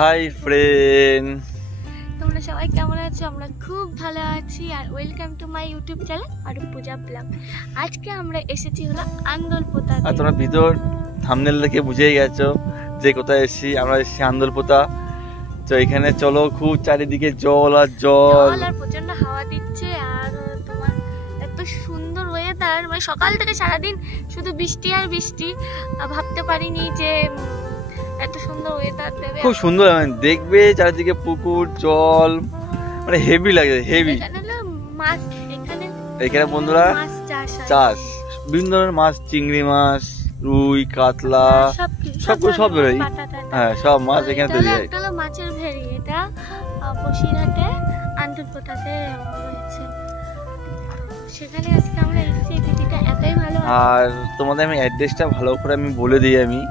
Hi friend, তোমরা সবাই কেমন আছো? আমরা খুব ভালো আছি। আর welcome to my YouTube channel AruPuja blog. আজকে আমরা এসেছি হলো আন্দুলপোতা। আর তোমরা ভিডিওর থাম্বনেল দেখে বুঝেই গেছো যে কোথায় এসেছি। আমরা এসেছি আন্দুলপোতা। তো এখানে চলো, খুব চারিদিকে জল আর জল আর প্রচন্ড হাওয়া দিচ্ছে। আর তোমার এত সুন্দর ওয়েদার, মানে সকাল থেকে সারাদিন শুধু বৃষ্টি আর বৃষ্টি। ভাবতে পারিনি যে এত সুন্দর ওয়েদার দেবে। খুব সুন্দর দেখবে, চারিদিকে পুকুর জল, মানে হেভি লাগে, হেভি। এখানে বন্ধুরা চাষ, বিভিন্ন ধরনের মাছ, চিংড়ি মাছ, রুই, কাতলা, সব বেরোয়। হ্যাঁ, সব মাছ এখানে তৈরি হয়। এটা হলো মাছের ভেড়ি। এটা বসিরহাটে আন্দুলপোতাতে রয়েছে। সেখানে আজকে আমরা এসেছি। দিদিটা এতই ভালো। আর তোমাদের আমি অ্যাড্রেসটা ভালো করে আমি বলে দিই।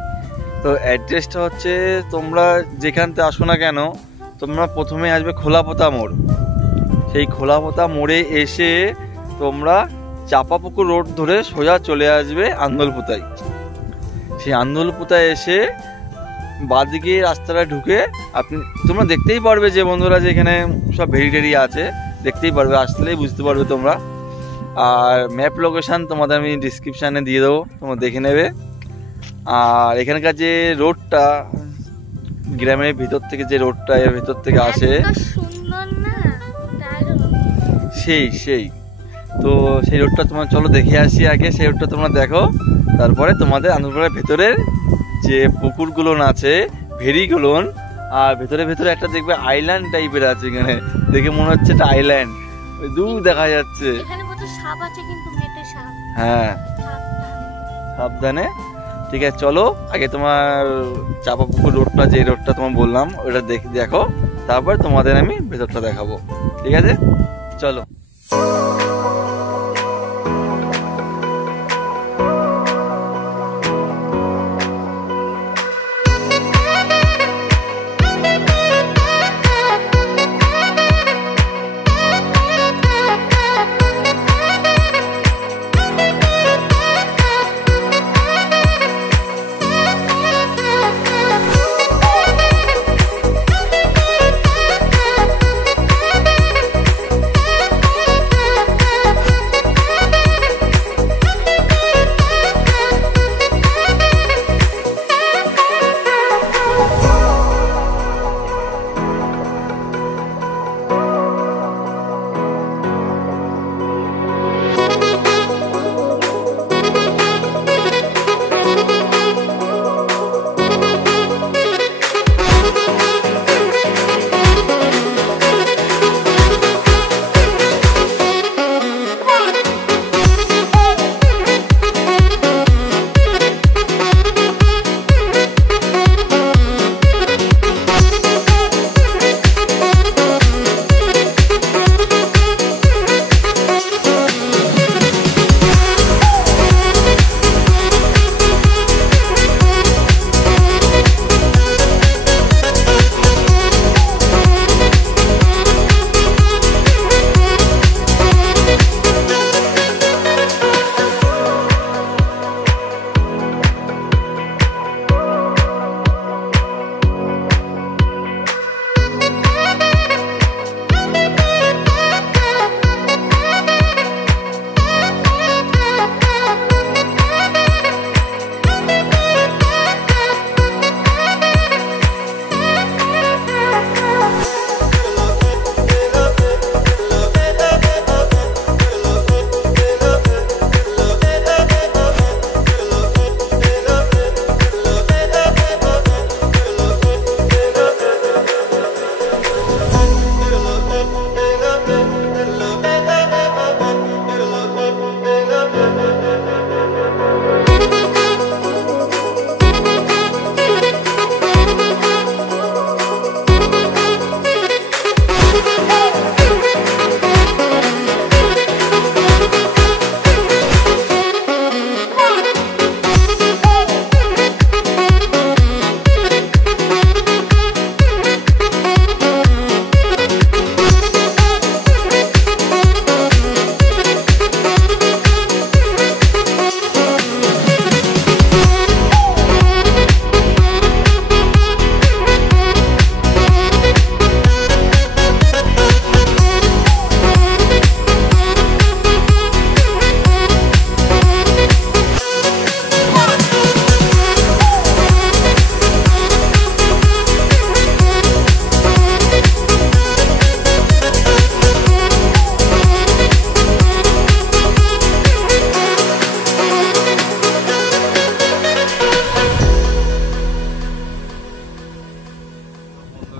তো অ্যাড্রেসটা হচ্ছে, তোমরা যেখানতে আসো না কেন, তোমরা প্রথমে আসবে খোলাপোতা মোড়। সেই খোলাপোতা মোড়ে এসে তোমরা চাপাপুকুর রোড ধরে সোজা চলে আসবে আন্দুলপোতায়। সেই আন্দুলপোতায় এসে বাঁদিকে রাস্তাটা ঢুকে তোমরা দেখতেই পারবে যে বন্ধুরা, যে এখানে সব ভেড়ি টেড়ি আছে, দেখতেই পারবে, আসলেই বুঝতে পারবে তোমরা। আর ম্যাপ লোকেশান তোমাদের আমি ডিসক্রিপশানে দিয়ে দেবো, তোমরা দেখে নেবে। আর এখানকার যে রোডটা, গ্রামের ভিতর থেকে যে রোডটা এর ভিতর থেকে আসে, সেই তো সেই রোডটা তোমার চলো দেখে আসি আগে। সেই রোডটা তোমরা দেখো, তারপরে তোমাদের আন্দুলপোতার ভেতরের যে পুকুরগুলো আছে, ভেড়িগুলো, আর ভেতরে একটা দেখবে আইল্যান্ড টাইপের আছে। এখানে দেখে মনে হচ্ছে এটা আইল্যান্ড, ওই দূর দেখা যাচ্ছে। হ্যাঁ, সাবধানে। ঠিক আছে, চলো আগে তোমার চাপাপুকুর রোডটা, যে রোডটা তোমার বললাম, ওটা দেখো, তারপর তোমাদের আমি ভেতরটা দেখাবো। ঠিক আছে, চলো।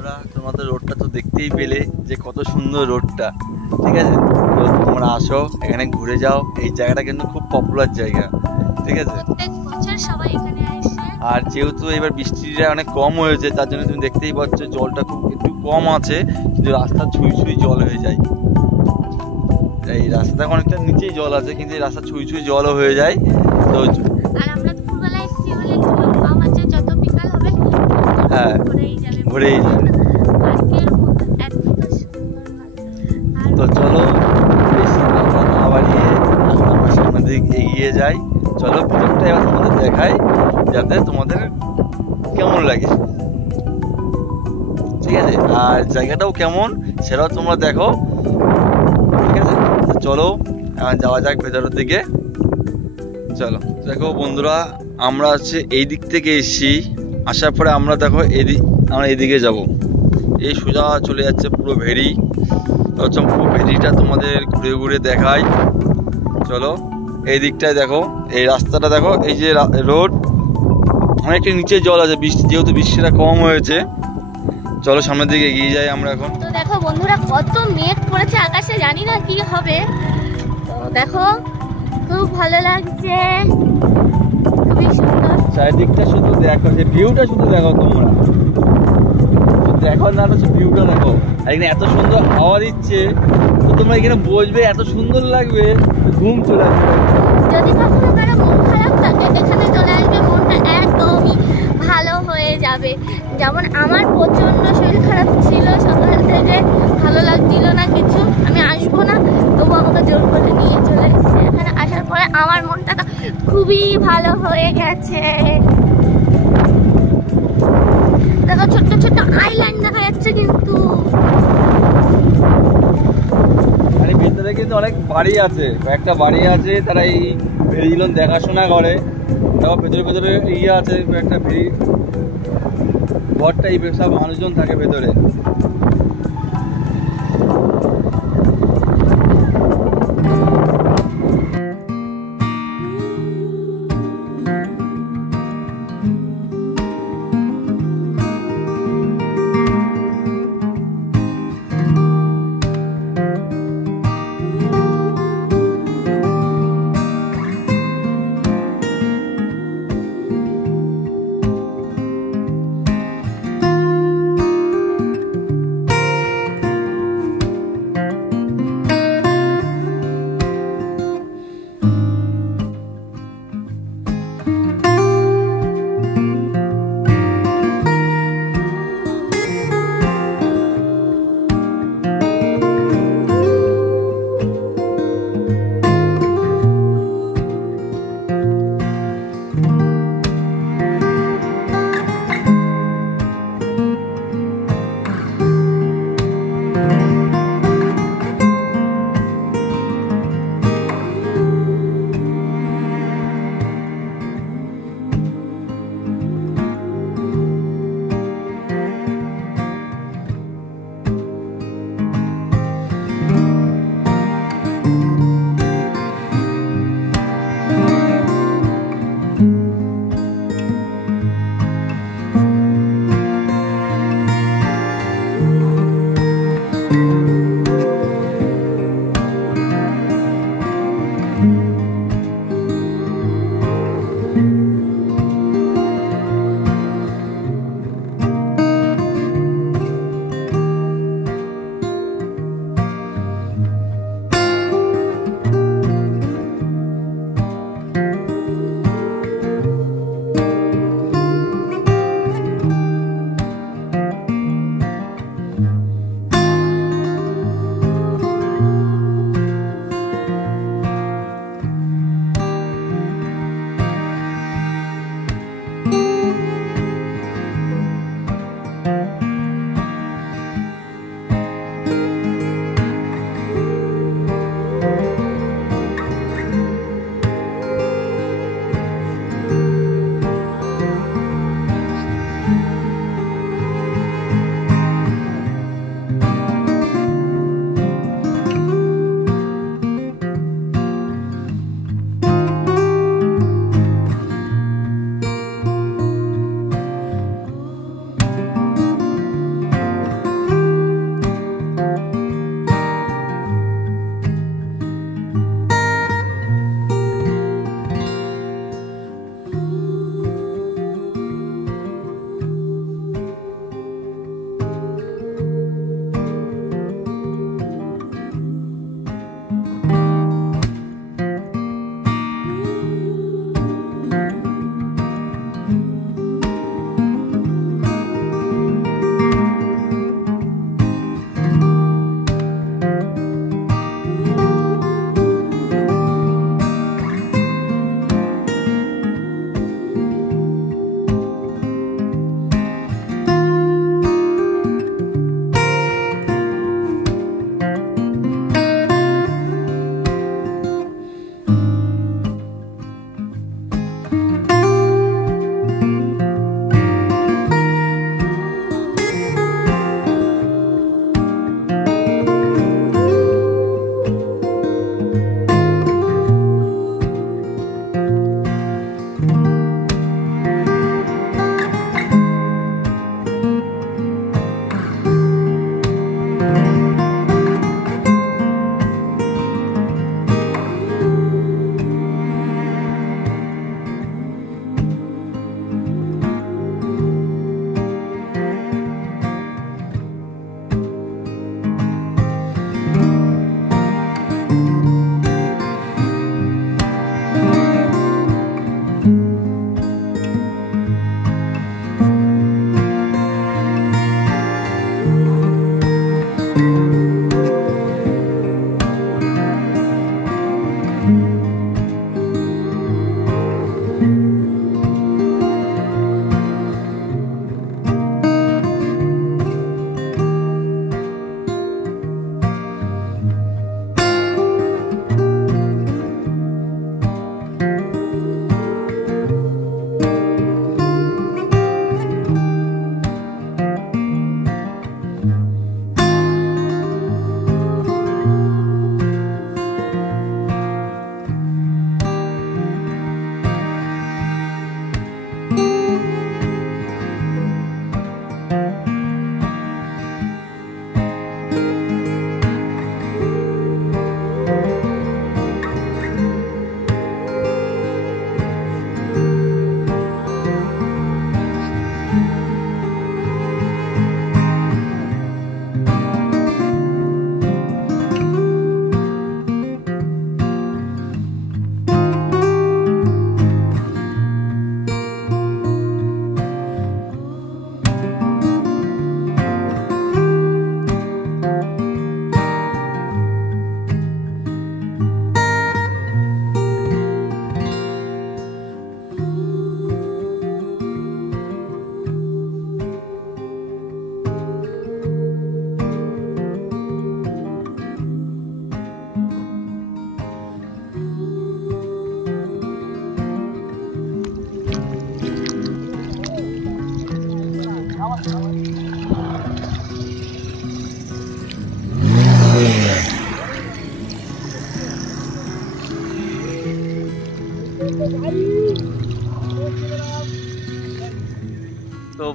বন্ধুরা তোমাদের রোডটা তো দেখতেই পেলে যে কত সুন্দর রোডটা, ঠিক আছে? তো তোমরা আসো, এখানে ঘুরে যাও। এই জায়গাটা কিন্তু খুব পপুলার জায়গা, ঠিক আছে? প্রত্যেক বছর সবাই এখানে আসে। আর যেহেতু এবার বৃষ্টিটা অনেক কম হয়েছে, তার জন্য তুমি দেখতেই পাচ্ছ জলটা খুব একটু কম আছে, কিন্তু রাস্তা ছুঁই ছুঁই জল হয়ে যায়। এই রাস্তাটা অনেকটা নিচেই জল আছে, কিন্তু এই রাস্তা ছুঁই ছুঁই জলও হয়ে যায়। তো আর আমরা দুপুরবেলা এসেছি বলে জল কম আছে, যত বিকাল হবে হ্যাঁ ভরেই যাবে। তো চলো বেশি কথা না বাড়িয়ে আমরা সামনের দিক এগিয়ে যাই। চলো ভিতরটা এবার তোমাদের দেখাই, যাতে তোমাদের কেমন লাগে, ঠিক আছে? আর জায়গাটাও কেমন সেটাও তোমরা দেখো, ঠিক আছে? তো চলো এখন যাওয়া যাক ভেতরের দিকে। চলো দেখো বন্ধুরা, আমরা হচ্ছে এই দিক থেকে এসেছি, আসার পরে আমরা দেখো আমরা এদিকে যাব। এই সোজা চলে যাচ্ছে পুরো ভেরি। তো পুরো ভেরিটা তোমাদের ঘুরে ঘুরে দেখাই। চলো এই দিকটায় দেখো, এই রাস্তাটা দেখো, এই যে রোড অনেকটা নিচে জল আছে, বৃষ্টি যেহেতু বৃষ্টিটা কম হয়েছে। চলো সামনের দিকে এগিয়ে যাই আমরা এখন। তো দেখো বন্ধুরা কত মেঘ পড়েছে আকাশে, জানি না কি হবে। তো দেখো খুব ভালো লাগছে, খুবই সুন্দর। চারিদিকটা শুধু দেখো, যে ভিউটা শুধু দেখো তোমরা, দেখো না তো ভিউটা দেখো। আর এখানে এত সুন্দর হাওয়া দিচ্ছে, তো তোমরা এখানে বসবে, এত সুন্দর লাগবে, ঘুম চলে আসবে। যদি কখনো কারো মন খারাপ থাকে এখানে চলে আসবে, মনটা একদমই ভালো হয়ে যাবে। যেমন আমার প্রচন্ড শরীর খারাপ ছিল, সকাল থেকে ভালো লাগছিল না কিছু, আমি আসবো না, তবু আমাকে জোর করে নিয়ে চলে এসেছে। এখানে আসার পরে আমার মনটা তো খুবই ভালো হয়ে গেছে। দেখো ছোট্ট ছোট্ট আইল্যান্ড দেখা যাচ্ছে, কিন্তু ভিতরে কিন্তু অনেক বাড়ি আছে, কয়েকটা বাড়ি আছে, তারা এই ভেড়িগুলো দেখাশোনা করে। দেখো ভেতরে ভেতরে ইয়ে আছে, একটা ভেড়ি ঘরটা, এই সব মানুষজন থাকে ভেতরে।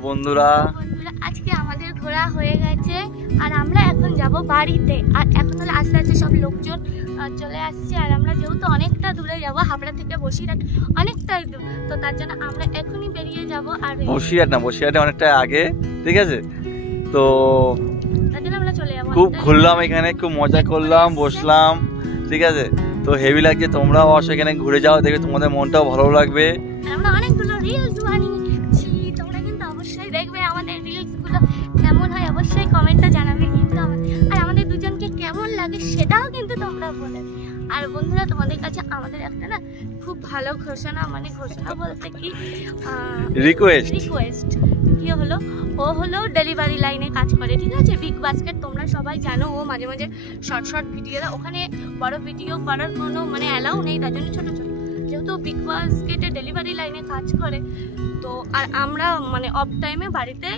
বন্ধুরা আজকে আমাদের ঘোরা হয়ে গেছে আর আমরা এখন যাব বাড়িতে। আর এখন হলে আস্তে আস্তে সব লোকজন চলে আসছে। আর আমরা যেহেতু অনেকটা দূরে যাব, হাবড়া থেকে বসিরহাট অনেকটাই দূর, তো তার জন্য আমরা এখনই বেরিয়ে যাব। আর বসিরহাটে অনেকটা আগে, ঠিক আছে? তো তার জন্য আমরা চলে যাব। খুব ঘুরলাম এখানে, খুব মজা করলাম, বসলাম, ঠিক আছে? তো হেভি লাগছে। তোমরাও অবশ্যই এখানে ঘুরে যাও, দেখবে তোমাদের মনটাও ভালো লাগবে। আমরা অনেকগুলো রিলস বানিয়েছি, তোমরা কিন্তু অবশ্যই দেখবে আমাদের রিলস গুলো কেমন হয়, অবশ্যই কমেন্টে জানাবে কিন্তু। আর আমাদের দুজনকে কেমন লাগে সেটাও কিন্তু তোমরা বলে। আর বন্ধুরা, তোমাদের কাছে আমাদের একটা না খুব ভালো ঘোষণা, মানে ঘোষণা বলতে কি রিকোয়েস্ট কি হলো, ও হলো ডেলিভারি লাইনে কাজ করে, ঠিক আছে? বিগ বাস্কেট তোমরা সবাই জানো, ও মাঝে মাঝে শর্ট ভিডিও দেয়। ওখানে বড় ভিডিও করার কোনো মানে অ্যালাউ নেই, তার জন্য ছোট ছোট, যেহেতু বিগ বাস্কেটে ডেলিভারি লাইনে কাজ করে। তো আর আমরা মানে অফ টাইমে বাড়িতে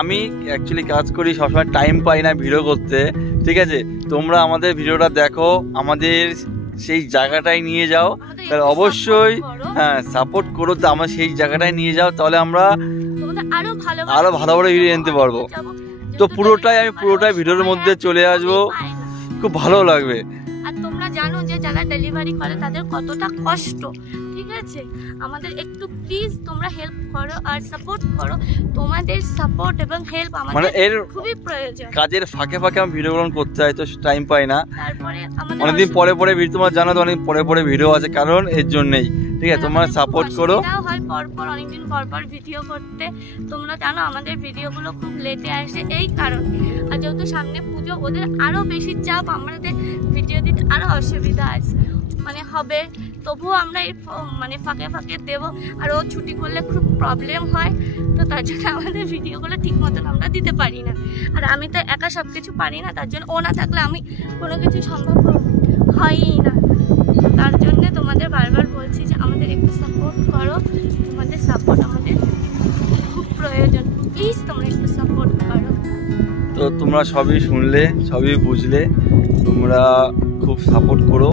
আমি অ্যাকচুয়ালি কাজ করি, সবসময় টাইম পাই না ভিডিও করতে, ঠিক আছে? তোমরা আমাদের ভিডিওটা দেখো, আমাদের সেই জায়গাটায় নিয়ে যাও, তাহলে অবশ্যই হ্যাঁ সাপোর্ট করো। তো আমরা সেই জায়গাটায় নিয়ে যাও, তাহলে আমরা আরো ভালো ভিডিও আনতে পারবো। তো পুরোটাই ভিডিওর মধ্যে চলে আসবো, খুব ভালো লাগবে। আর তোমরা জানো যে যারা ডেলিভারি করে তাদের কতটা কষ্ট, ঠিক আছে? আমাদের একটু প্লিজ তোমরা হেল্প করো আর সাপোর্ট করো। তোমাদের সাপোর্ট এবং হেল্প আমাদের খুবই প্রয়োজন। কাজের ফাঁকে আমি ভিডিও করতে হয়, তো টাইম পাই না। তারপরে অনেকদিন পরে তোমরা জানো তো, অনেক পরে ভিডিও আছে, কারণ এর জন্যই, ঠিক আছে? তোমরা সাপোর্ট করো। হয় পর অনেকদিন পর ভিডিও করতে, তোমরা জানো আমাদের ভিডিওগুলো খুব লেটে আসে এই কারণে। আর যেহেতু সামনে পুজো, ওদের আরো বেশি চাপ, আমাদের ভিডিও দিতে আরো অসুবিধা আছে মানে হবে। তবুও আমরা এই মানে ফাঁকে দেবো। আর ও ছুটি করলে খুব প্রবলেম হয়, তো তার জন্য আমাদের ভিডিওগুলো ঠিক মতন আমরা দিতে পারি না। আর আমি তো একা সব কিছু পারি না, তার জন্য ও না থাকলে আমি কোনো কিছু সম্ভব হয়ই না। তার জন্য তোমাদের বারবার বলছি যে আমাদের একটু সাপোর্ট করো, তোমাদের সাপোর্ট আমাদের খুব প্রয়োজন, প্লিজ তোমরা একটু সাপোর্ট করো। তো তোমরা সবই শুনলে, সবই বুঝলে, তোমরা খুব সাপোর্ট করো,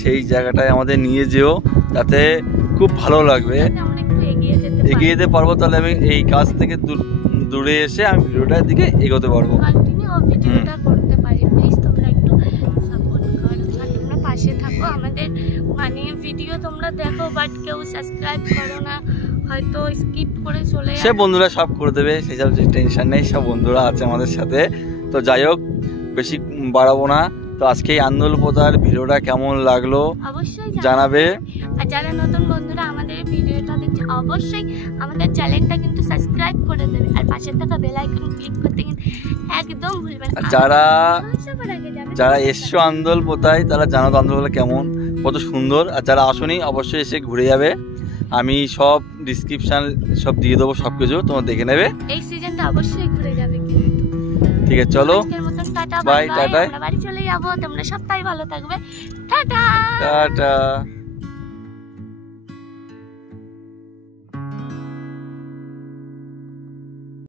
সেই জায়গাটায় আমাদের নিয়ে যেও, তাতে খুব ভালো লাগবে, এগিয়ে যেতে পারবো। তাহলে আমি এই কাজ থেকে দূরে এসে আমি ভিডিওটার দিকে এগোতে পারবো, কন্টিনিউ ভিডিওটা করতে পারি। প্লিজ তোমরা একটু সাপোর্ট করো আর তোমরা পাশে থাকো আমাদের। মানে ভিডিও তোমরা দেখো বাট কেউ সাবস্ক্রাইব করো না, হয়তো স্কিপ করে চলে সে বন্ধুরা সব করে দেবে, সেসব টেনশন নেই, সব বন্ধুরা আছে আমাদের সাথে। তো যাই হোক, বেশি বাড়াবো না। তো আজকে এই আন্দুলপোতার ভিডিওটা কেমন লাগলো অবশ্যই জানাবে। আর যারা নতুন বন্ধুরা আমাদের ভিডিওটা দেখছে, অবশ্যই আমাদের চ্যানেলটা কিন্তু সাবস্ক্রাইব করে দেবে আর পাশে থাকা বেল আইকন ক্লিক করতে কিন্তু একদম ভুলবেন না। যারা এসছো আন্দুলপোতায়, তারা জানো তো আন্দুলপোতা কেমন, কত সুন্দর। আর যারা আসেনি, অবশ্যই এসে ঘুরে যাবে। আমি সব ডিসক্রিপশন সব দিয়ে দেবো, সবকিছু তোমরা দেখে নেবে। এই সিজনটা অবশ্যই ঘুরে যাবে কিন্তু। ঠিক আছে, চলো বাই, টাটা। আমরা বাড়ি চলে যাবো, তোমরা সবাই ভালো থাকবে, টাটা।